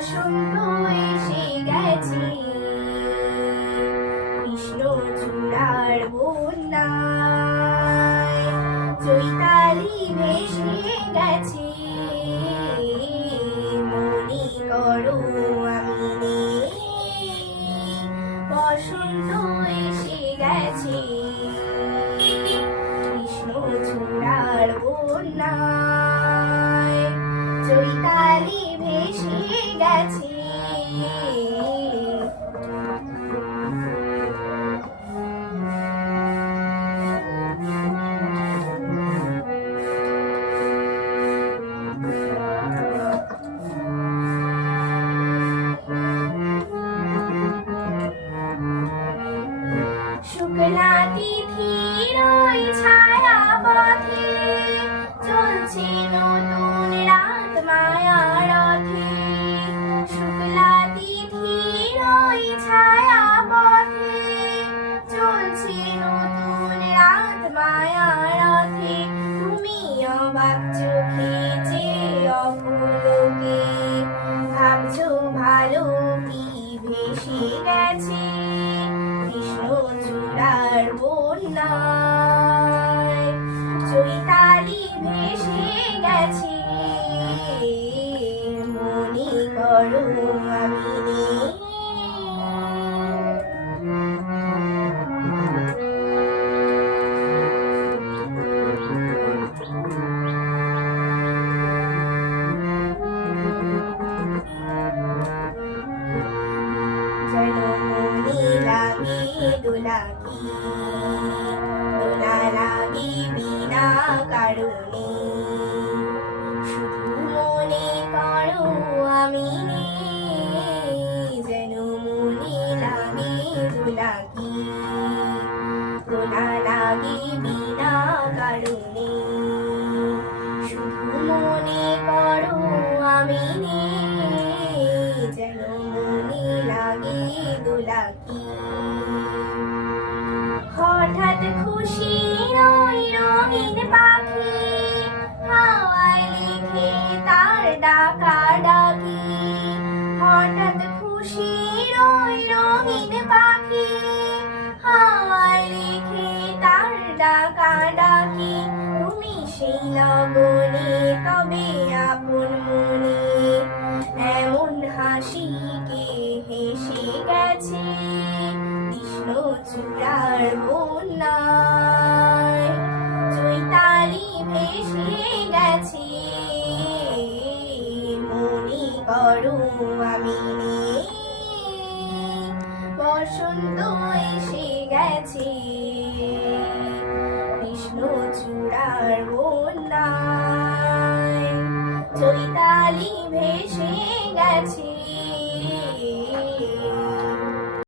বসন্ত এসে গেছে, কৃষ্ণ চূড়ার বন্যায় চৈতালি ভেসে গেছে। মনে করো আমি নেই, বসন্ত এসে গেছে, কৃষ্ণ চূড়ার বন্যায় চৈতালি ভেসে গেছে। শুক্লা তিথির ওই ছায়া পথে চলছে নতুন রাত মায়া রথে। শুক্লা তিথির ওই ছায়া পথে চলছে নতুন রাত মায়া রথে। তুমি অবাক চোখে যে অপলোকে ভাবছো ভালো কি ভেসে গেছে, কৃষ্ণ চূড়ার বন্যায় চৈতালি ভেসে গেছে। মনে করো আমি নেই, জনমনে লাগে দোলাকি, দোলা লাগে বিনা কারণে। শুধু মনে করো আমি নেই, যেন মনে লাগে দোলাকি, দোলা লাগে বিনা কারণে। শুধু মনে করো আমি নেই, যেন মনে লাগে দোলাকি। হঠাৎ খুশির ওই রঙিন পাখি হাওয়ায় লিখে তার ডাকা ডাকি। হঠাৎ খুশির ওই রঙিন পাখি হাওয়ায় লিখে তার ডাকা ডাকি। তুমি সেই লগনে তবে আপন মনে এমন হাসিকে হেসে গেছে, কৃষ্ণ চূড়ার বন্যায় চৈতালি ভেসে গেছে। মনে করো আমি নেই, বসন্ত এসে গেছে, কৃষ্ণ চূড়ার বন্যায় চৈতালি ভেসে গেছে।